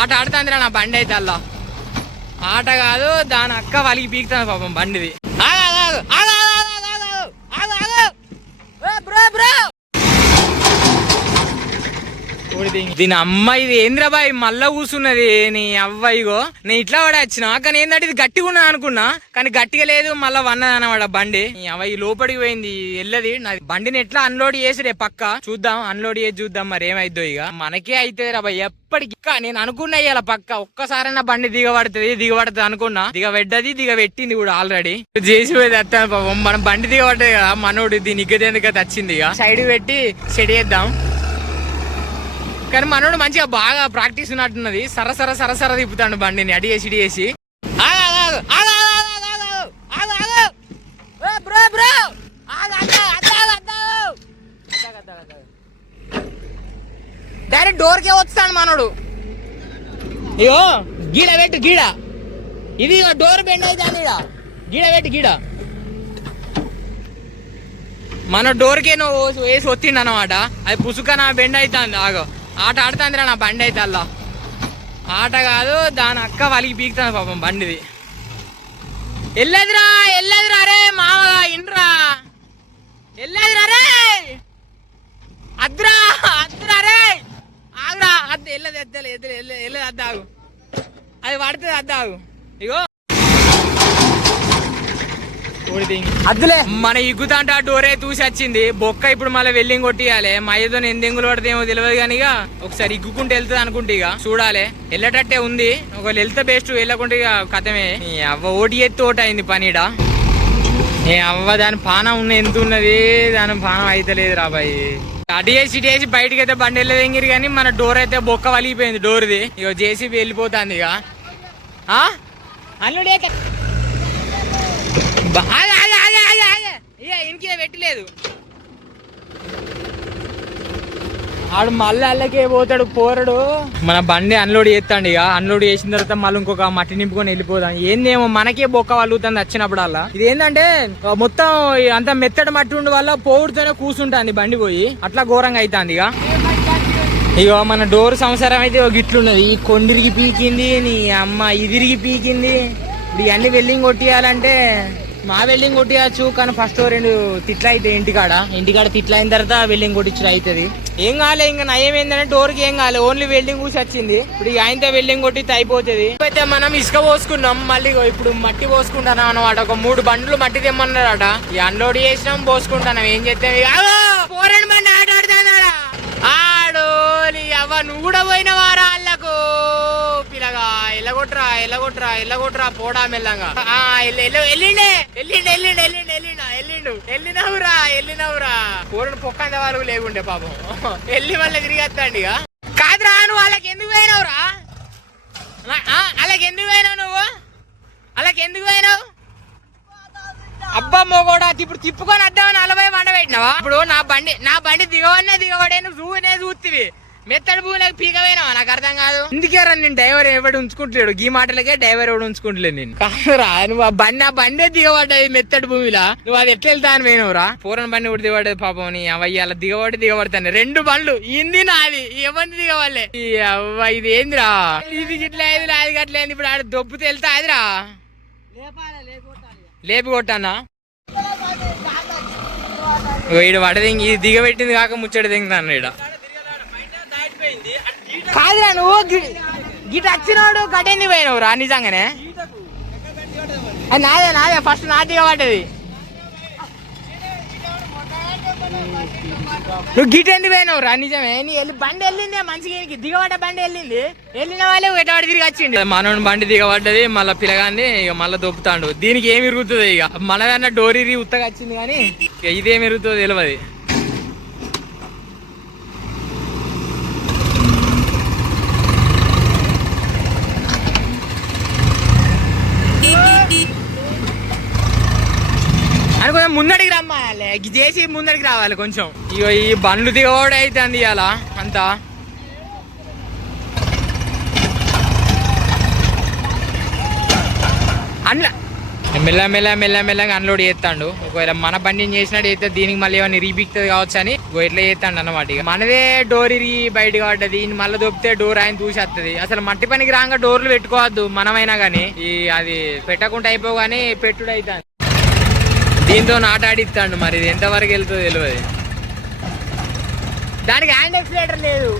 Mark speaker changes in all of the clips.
Speaker 1: ఆట ఆడుతుందిరా నా బండి అయితే అల్లా. ఆట కాదు దాని అక్క వాళ్ళకి పీకుతుంది పాపం బండిది. దీని- అమ్మాయి ఇది ఏంద్రబాయ్ మళ్ళా కూర్చున్నది. నీ అవ్వయిగో నేను ఇట్లా వాడే వచ్చిన. కానీ ఏంటంటే ఇది గట్టిగా ఉన్నా అనుకున్నా. కానీ గట్టిగా లేదు మళ్ళా వన్నది అనమాట బండి. నీ అవ్వ లోపలికి పోయింది. వెళ్ళది. నాది బండిని ఎట్లా అన్లోడ్ చేసిరే పక్క? చూద్దాం. అన్లోడ్ చేసి చూద్దాం మరి ఏమైద్దో ఇక మనకే అయితే రాబాయ్ ఎప్పటికి నేను అనుకున్నా ఇవాళ పక్క. ఒక్కసారైనా బండి దిగబడుతుంది దిగబడుతుంది అనుకున్నా. దిగబెట్టది దిగబెట్టింది కూడా ఆల్రెడీ చేసి పోయి పాపం. మనం బండి దిగబడ్డది కదా. మనోడు దీని ఇగ్గదేందుకు వచ్చింది ఇక సైడ్ పెట్టి సెడి చేద్దాం. కానీ మనోడు మంచిగా బాగా ప్రాక్టీస్ ఉన్నట్టున్నది సర సర సర సర తిప్పుతాడు బండిని అడి చేసి ఇడి చేసి డైరెక్ట్ డోర్కే వస్తాడు మనోడు అయ్యో గీడ పెట్టు గీడ ఇది డోర్ బెండ్ అయితే గీడ పెట్టు గీడ మన డోర్కే నువ్వు వేసి వచ్చిండనమాట అది పుసుక నా బెండ్ అవుతుంది ఆగో ఆట ఆడుతుందిరా నా బండి అయితే అల్లా ఆట కాదు దాని అక్క వాళ్ళకి పీకుతుంది పాపం బండిది. వెళ్ళదురా వెళ్ళదురా రే మామగా ఇండ్రా. వెళ్ళదురా రే. అద్రా అద్రా రే. ఆగురా అద్దు వెళ్ళదు ఎద్దలే ఎద్దలే వెళ్ళదు అద్దాగు అది పడుతుంది అద్దాగు ఇగో. అద్దులే. మన ఇగ్గుతాంట డోరే చూసి వచ్చింది. బొక్క ఇప్పుడు మళ్ళీ వెల్లింగ్ కొట్టియాలి. మా ఏదో ఎందెంగులు పడితేమో తెలియదు కానీ ఇక ఒకసారి ఇగ్గుకుంటే వెళ్తుంది అనుకుంటే ఇక చూడాలి. వెళ్ళేటట్టే ఉంది. ఒకవేళ వెళ్తే బెస్ట్ వెళ్ళకుంటే ఇక కథమే. అవ్వ ఓటి ఎత్తి ఓటు అయింది పనిడా. ఏ అవ్వ దాని పానం ఉన్న ఎంత ఉన్నది? దాని పానం అయితే లేదు రాబాయి అటు చేసి ఇటు చేసి బయటకి అయితే బండి వెళ్ళదేంగిరి కానీ మన డోర్ అయితే బొక్క వలిగిపోయింది డోర్ది. ఇక జేసీబీ వెళ్ళిపోతుంది ఇక ఆ? అల్లుడే బా- ఆగు, ఆగు, ఆగు, ఆగు, ఆగు. ఇక ఇంకే పెట్టలేదు ఆడు మళ్ళీ అల్లకే పోతాడు పోరడు. మన బండి అన్లోడ్ చేస్తాడు ఇక. అన్లోడ్ చేసిన తర్వాత మళ్ళీ ఇంకొక మట్టి నింపుకొని వెళ్ళిపోదాం. ఏందేమో మనకే బొక్క వలుగుతుంది వచ్చినప్పుడల్లా. ఇది ఏంటంటే మొత్తం అంత మెత్తడి మట్టి ఉండి వల్ల పోవుడుతోనే కూర్చుంటుంది బండి పోయి. అట్లా ఘోరంగా అవుతుంది ఇక. ఇగో మన డోర్ సంవత్సరం అయితే ఒక గిట్లున్నది ఈ కొండిరికి పీకింది నీ అమ్మ ఇదిరిగి పీకింది. ఇప్పుడు ఇవన్నీ వెల్డింగ్ కొట్టియాలంటే మా వెల్డింగ్ కొట్టియచ్చు కానీ ఫస్ట్ రెండు తిట్లు అయితే ఇంటికాడ. ఇంటికాడ తిట్లు అయిన తర్వాత వెల్డింగ్ కొట్టించడం అవుతుంది ఏం కాలే ఇంకా నయం ఏంటంటే డోర్కి ఏం కాలే ఓన్లీ వెల్డింగ్ కూసి వచ్చింది. ఇప్పుడు ఇక ఆయనతో వెల్డింగ్ కొట్టితే అయిపోతుంది. అయితే మనం ఇసుక పోసుకున్నాం మళ్ళీ ఇప్పుడు మట్టి పోసుకుంటున్నాం అనమాట ఒక మూడు బండ్లు మట్టి తెమ్మన్నారట. ఈ అన్లోడ్ చేసినాం పోసుకుంటున్నాం. ఏం చేస్తాం పోరండి బండి ఆట ఆడోలి అవ్వ నువ్వు కూడా పోయినవారా అల్లకు పిల్లగా ఎల్లగొట్రా ఎల్లగొట్రా ఎల్లగొట్రా పోడా మెల్లంగా. ఆ, ఎల్లి- ఎల్లి- ఎల్లిండే ఎల్లిండు ఎల్లిండు ఎల్లిండు ఎల్లిండా ఎల్లిండు ఎల్లినవురా ఎల్లినవురా. పూరను పొక్కంత వరకు లేకుండే పాపం. ఎల్లి మళ్ళీ తిరిగి వస్తాండి ఇక. కాదురా నువ్వు వాళ్ళకి ఎందుకు పోయినావురా? ఆ, ఎందుకు పోయినావు నువ్వు? అలాగ ఎందుకు పోయినావు? అబ్బా మొగోడా ఇప్పుడు తిప్పుకొని వద్దామని నలభై మండ పెట్టినావా? ఇప్పుడు నా బండి నా బండి దిగవన్నే దిగబడే నువ్వు చూనే చూస్తివి మెత్తడి భూమిలోకి పీకవేనావా నాకు అర్థం కాదు. ఇందుకే రా నేను డ్రైవర్ ఎవడు ఉంచుకుంటలేడు. ఈ మాటలకే డ్రైవర్ ఎవడు ఉంచుకుంటలేదు నేను కాదురా నువ్వు ఆ బండి ఆ బండే దిగబడ్డది మెత్తడి భూమిలా? నువ్వు అది ఎట్లా వెళ్తా అని పోయినవురా? పూరన్ బండి కూడా దిగబడ్డది పాపం నీ అవయ్యాల దిగబడి దిగబడతాను. రెండు బండ్లు. ఇంది నాది. ఎవరిని దిగవాలే ఈ అవ్వ ఇది ఏందిరా? ఇది ఇట్లా ఇది అది గట్లా ఏంది ఇప్పుడు ఆడ దొబ్బుతో వెళ్తా అదిరా? లేపి కొట్టానా? వీడు పడది ఇది దిగబెట్టింది కాక ముచ్చడి దింగుతాను ఈడ. కాదురా నువ్వు గిట్ వచ్చినోడు గడ్డెంది పోయినావు రా నిజంగానే. నాదే నాదే ఫస్ట్ నా దిగబడ్డది నువ్వు గిట్ ఎందుకు పోయినావు రా నిజమే. నీ వెళ్ళి బండి వెళ్ళింది మంచిగా దిగబడ్డ బండి వెళ్ళింది. వెళ్ళిన వాళ్ళే ఎటవాడి తిరిగి వచ్చింది మనోని బండి దిగబడ్డది మళ్ళీ పిల్లగాన్ని ఇక మళ్ళీ దొప్పుతాడు దీనికి ఏమి ఇరుగుతుంది ఇక మనదన్న డోరీ ఉత్తగా వచ్చింది కానీ ఇదేమి ఇరుగుతుందో తెలియదు మనం ముందడికి రమ్మాలి. చేసి ముందడికి రావాలి కొంచెం. ఇగో ఈ బండ్లు దిగబడి అయితే అంది ఇవాళ అంతా. అందులో మెల్ల మెల్ల మెల్ల మెల్లగా అన్లోడ్ చేస్తాడు. ఒకవేళ మన బండిని చేసినట్టు అయితే దీనికి మళ్ళీ ఏమైనా రీబిక్తుంది కావచ్చు అని ఇట్లా చేస్తాడు అన్నమాట ఇక మనదే డోర్ ఇరిగి బయటకు పడ్డది. మళ్ళీ దొప్పితే డోర్ ఆయన దూసేస్తుంది అసలు మట్టి పనికి రాగా డోర్లు పెట్టుకోవద్దు మనమైనా కానీ ఈ అది పెట్టకుండా అయిపోగానే పెట్టుడు అవుతుంది దీంతో నాటాడిస్తాడు మరి ఇది ఎంతవరకు వెళ్తుందో తెలియదు దానికి హ్యాండ్ ఎక్సిలేటర్ లేదు.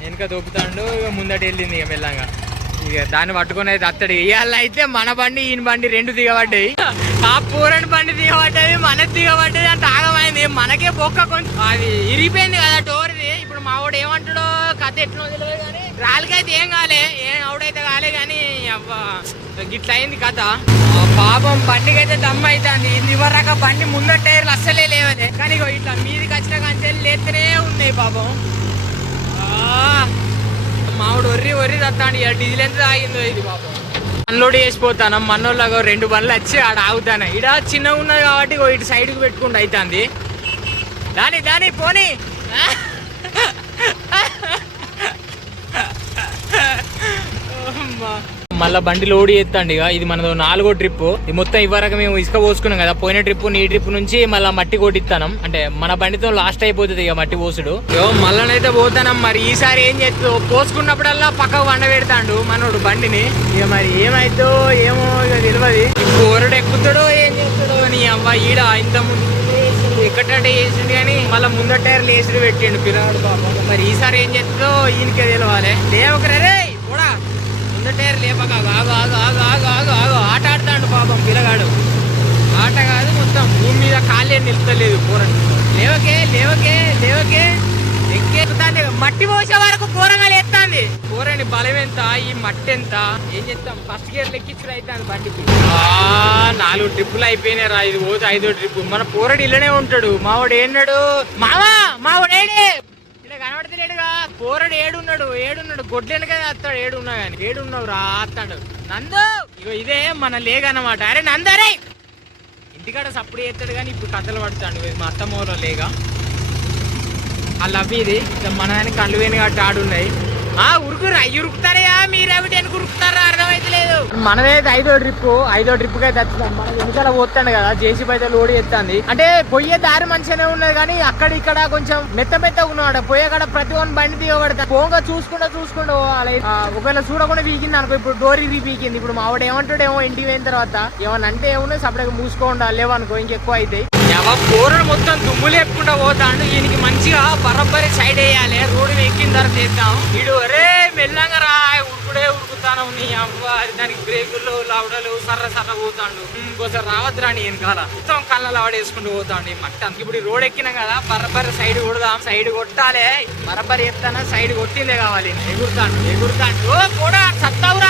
Speaker 1: వెనుక దొప్పుతాడు ఇక ముందట వెళ్ళింది ఇక మెల్లంగా. ఇక దాన్ని పట్టుకొని అయితే అత్తడు. ఇవాళ అయితే మన బండి ఈయన బండి రెండు దిగబడ్డాయి. ఆ పూరని బండి దిగబడ్డది మన దిగబడ్డది అంత ఆగమైంది. మనకే బొక్క కొంచెం అది ఇరిగిపోయింది కదా టోర్ది. ఇప్పుడు మా వాడు ఏమంటాడో కథ ఎట్లా తెలియదు కానీ రాళ్ళకైతే ఏం కాలే ఏం అవుడైతే కాలే కానీ అబ్బా గిట్ల అయింది కథ. పాపం బండికి అయితే దమ్ అవుతుంది ఇది బండి ముందర టైర్లు అస్సలే లేవలే. కానీ ఇగో ఇట్లా మీదికి వచ్చిన కంచెలు లేతనే ఉన్నాయి పాపం. ఆ, ఒర్రి ఒర్రి తత్తాండి ఇక డీజిల్ ఎంత తాగిందో ఇది పాపం. అన్లోడ్ చేసిపోతాను. మన్నోళ్ళగా రెండు బండ్లు వచ్చి ఆడ ఆగుతాను. ఇడ చిన్నగా ఉన్నది కాబట్టి ఇటు సైడ్కి పెట్టుకుంటూ అవుతుంది దాని దాని పోనీ. మళ్ళా బండి లోడ్ చేస్తాండి ఇక. ఇది మనది నాలుగో ట్రిప్. ఇది మొత్తం ఇవ్వరక మేము ఇసుక పోసుకున్నాం కదా. పోయిన ట్రిప్ నీ ట్రిప్ నుంచి మళ్ళీ మట్టి కొట్టిస్తాం అంటే మన బండితో లాస్ట్ అయిపోతుంది ఇక మట్టి పోసుడు. మళ్ళనైతే పోతానం మరి. ఈసారి ఏం చేస్తుందో పోసుకున్నప్పుడల్లా పక్కకు వండ పెడతాడు మనోడు బండిని. ఇక మరి ఏమైతో ఏమో ఇక తెలియదు కోరడు ఎక్కుతాడో ఏం చేస్తాడో నీ అవ్వ ఈడ ఇంత ముందు ఎక్కడంటే వేసిండు కానీ మళ్ళీ ముందర టైర్లు వేసి పెట్టిండు పిల్లవాడు బాబు మరి ఈసారి ఏం చేస్తుందో ఈయనకే తెలవాలి. లేవకరే ముందు టైర్ లేపక ఆగు ఆగు ఆగు ఆగు ఆగు ఆగు. ఆట ఆడతాడు పాపం పిల్లగాడు. ఆట కాదు మొత్తం. భూమి మీద కాళ్ళే నిలుస్తలేదు కూరని. లేవకే లేవకే లేవకే. ఎక్కేస్తుంది మట్టి పోసే వరకు కూరగా లేస్తుంది కూరని బలం ఎంత? ఈ మట్టి ఎంత? ఏం చేస్తాం? ఫస్ట్ గేర్ లెక్కించుడు అవుతుంది బండికి నాలుగు ట్రిప్పులు అయిపోయినాయి రా. ఇది పోతే ఐదో ట్రిప్ మన కూరడు ఇల్లనే ఉంటాడు. మావాడు ఏన్నాడు మావా మావాడు ఏడే? కనబడతలేడుగా. కూరడు ఏడున్నాడు ఏడున్నాడు. గొడ్లేను కదా వస్తాడు ఏడున్నా కానీ ఏడున్నావు రా అత్తాడు. నందు! ఇగో ఇదే మన లేగన్నమాట అరే నందరే ఇంటికాడ సప్పుడు చేస్తాడు కానీ ఇప్పుడు కథలు పడతాడు. మా అత్తమ్మ లేగా. ఆ లవ్ ఇది. మన దానికి కళ్ళు వేని కాబట్టి ఆడున్నాయి. ఆ ఉరుకురు అయ్యి ఉరుకుతారయా మీరు అవిటి ఉరుకుతారా అర్థమైతలేదు. మనదైతే ఐదో ట్రిప్ ఐదో ట్రిప్ అయితే వచ్చినాం మన వెనకాల పోతాను కదా జేసీబీ అయితే లోడ్ ఎత్తాంది అంటే పొయ్యే దారి మంచిగానే ఉన్నది కానీ అక్కడ ఇక్కడ కొంచెం మెత్త మెత్త ఉన్నాడు పోయే కాడ ప్రతి ఒక్క బండి దిగబడతాడు పోగా చూసుకుంటా చూసుకుంటా పోవాలి. ఒకవేళ చూడకుండా పీకింది అనుకో ఇప్పుడు డోర్ ఇది పీకింది ఇప్పుడు మావాడు ఏమంటాడేమో ఇంటికి పోయిన తర్వాత ఏమన్నా అంటే ఏమన్నా సపరేట్గా మూసుకోండా లేవనుకో ఇంకెక్కువ అయితే ఎవ కూరలు మొత్తం దుమ్ము లేకుండా పోతాడు. ఈయనకి మంచిగా బరబ్బరి సైడ్ వేయాలి. రోడ్డు ఎక్కిన తర్వాత వేద్దాం. ఇడు అరే మెల్లంగా రా ఉరుకుడే ఉరుకుతాను నీ అవ్వ. దానికి బ్రేకులు లవడలు సర్ర సర్ర పోతాడు. ఇంకోసారి రావద్దురా నీ వెనకాల. మొత్తం కళ్ళ ఆడేసుకుంటూ పోతాడు ఈ మట్టం ఇప్పుడు ఈ రోడ్ ఎక్కినాం కదా బరబ్బరి సైడ్ కొడదాం. సైడ్ కొట్టాలి. బరబ్బరి ఎత్తానా? సైడ్ కొట్టిందే కావాలి. ఎగురుతాడు ఎగురుతాడు. కూడా సత్తావురా.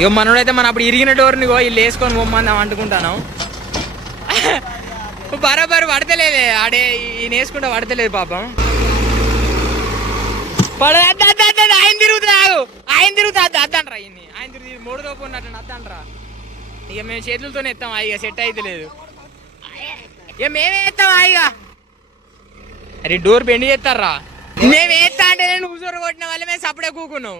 Speaker 1: ఇక మనోడైతే మనం అప్పుడు ఇరిగిన డోర్ని వీళ్ళు వేసుకొని పోమ్మందాం అంటుకుంటాను. బరాబర్ పడతలేదే ఆడే ఈయన వేసుకుంటా పడతలేదు పాపం. పడదు అద్ద, అద్ద, ఆయన తిరుగుతుంది ఆగు. ఆయన తిరుగుతా అద్ద అద్దంట్రా ఈయన్ని. ఆయన తిరిగి మూడు తోపు ఉన్నట్టు అద్దంట్రా ఇక మేము చేతులతోనే ఎత్తాం ఇక సెట్ అయితే లేదు. ఇక మేమే ఎత్తాం ఇక. అరే డోర్ బెండ్ చేస్తారా మేము వేస్తా అంటే నేను కూర్చోరు కొట్టిన వల్ల మేము సప్పుడే కూకున్నాం.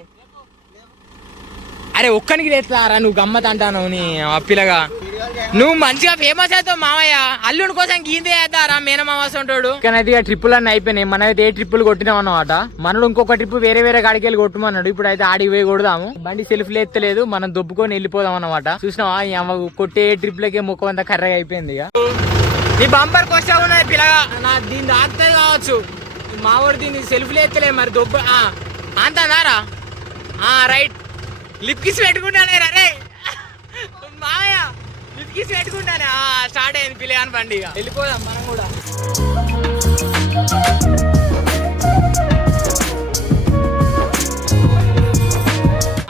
Speaker 1: అరే ఒక్కనికి తెస్తారా నువ్వు గమ్మత్ అంటాను నీ అప్పిలగా నువ్వు మంచిగా ఫేమస్ అవుతావు మామయ్య అల్లుడి కోసం గీందే వేద్దారా మేనమావాస ఉంటాడు కానీ ఇక ట్రిప్పులు అన్నీ అయిపోయినాయి. మనం అయితే ఏ ట్రిప్పులు కొట్టినాం అన్నమాట మనడు ఇంకొక ట్రిప్ వేరే వేరే కాడికి వెళ్ళి కొట్టమన్నాడు. ఇప్పుడు అయితే ఆడికి పోయి కొడదాము. బండి సెల్ఫ్ ఎత్తలేదు. మనం దొబ్బుకొని వెళ్ళిపోదాం అన్నమాట చూసినావా? ఈ అమ్మ కొట్టే ట్రిప్లకే ముఖం అంతా కర్రగా అయిపోయింది ఇక. నీ బంపర్ కొస్తా ఉన్నది పిల్లగా. నా దీన్ని దాక్తుంది కావచ్చు. మావాడు దీన్ని సెల్ఫ్లు ఎత్తలే మరి దొబ్బ అంతన్నారా? రైట్ లిప్ కిస్ పెట్టుకుంటానే రే మామయ్య లిప్కిస్ పెట్టుకుంటానే. స్టార్ట్ అయింది పిల్లగాని బండి ఇక. వెళ్ళిపోదాం మనం కూడా.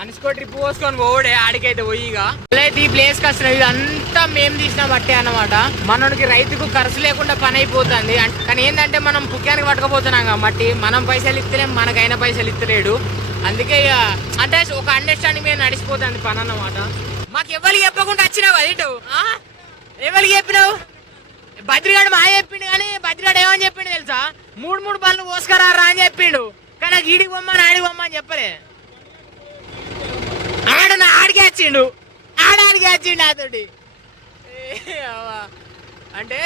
Speaker 1: అనుకో ట్రిప్ పోసుకొని పోడే ఆడికైతే పోయిగా అయితే ఈ ప్లేస్కి వస్తున్నాం ఇదంతా మేము తీసిన బట్టే అన్నమాట. మనకి రైతుకు ఖర్చు లేకుండా పని అయిపోతుంది. కానీ ఏంటంటే మనం పుక్యానికి పట్టుకపోతున్నాం కాబట్టి మనం పైసలు ఇస్తలేం మనకైనా పైసలు ఇస్తలేడు. అందుకే ఇక అంటే ఒక అండర్స్టాండింగ్ మీద నడిచిపోతుంది పని అన్నమాట మాకు ఎవరికి చెప్పకుండా వచ్చినావు అది ఎవరికి చెప్పినావు? బద్రిగాడు మా చెప్పిండు కానీ బద్రిగాడు ఏమని చెప్పిండు తెలుసా? మూడు మూడు పనులు పోసుకరారా అని చెప్పిండు. కానీ నాకు ఈడికి బొమ్మని ఆడికి బొమ్మ అని చెప్పలే. ఆడ నా ఆడికి వచ్చిండు. ఆడ ఆడికి వచ్చిండు అతడి అవ్వ. అంటే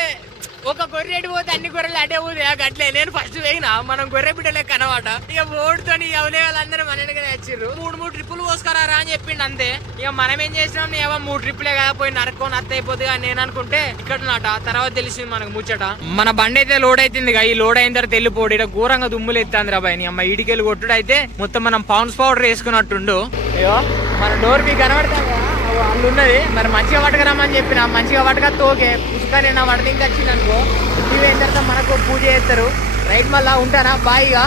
Speaker 1: ఒక గొర్రె పోతే అన్ని గొర్రెలు అటే పోతే అట్లే నేను ఫస్ట్ వేగిన మనం గొర్రె బిడ్డలే కనమాట ఇక ఓడితో ఎవలే వాళ్ళందరూ మన వెనకనే వచ్చిర్రు. మూడు మూడు ట్రిప్పులు పోసుకురారా అని చెప్పిండు అంతే. ఇక మనం ఏం చేసినాం? ఏమో మూడు ట్రిప్పులే కదా పోయి నరకొని అత్త అయిపోతుంది అని నేను అనుకుంటే ఇక్కడ నాట. తర్వాత తెలిసింది మనకు ముచ్చట. మన బండి అయితే లోడ్ అవుతుంది ఈ లోడ్ అయిన తర్వాత వెళ్ళిపోడు. ఇక్కడ ఘోరంగా దుమ్ములు ఎత్తాంది రాబాయి అమ్మ ఇడికెళ్ళి కొట్టుడు అయితే మొత్తం మనం పౌండ్స్ పౌడర్ వేసుకున్నట్టుండు. అయ్యో మన డోర్ మీకు కనబడతాం కదా వాళ్ళు ఉన్నది. మరి మంచిగా పట్టుకురామని చెప్పిన మంచిగా పట్టుక తోకే పుష్కర్ నేను వడదింకి వచ్చింది అనుకో ఇవి అయిన తర్వాత మనకు పూజ చేస్తారు. రైట్ మళ్ళా ఉంటారా? బాయిగా.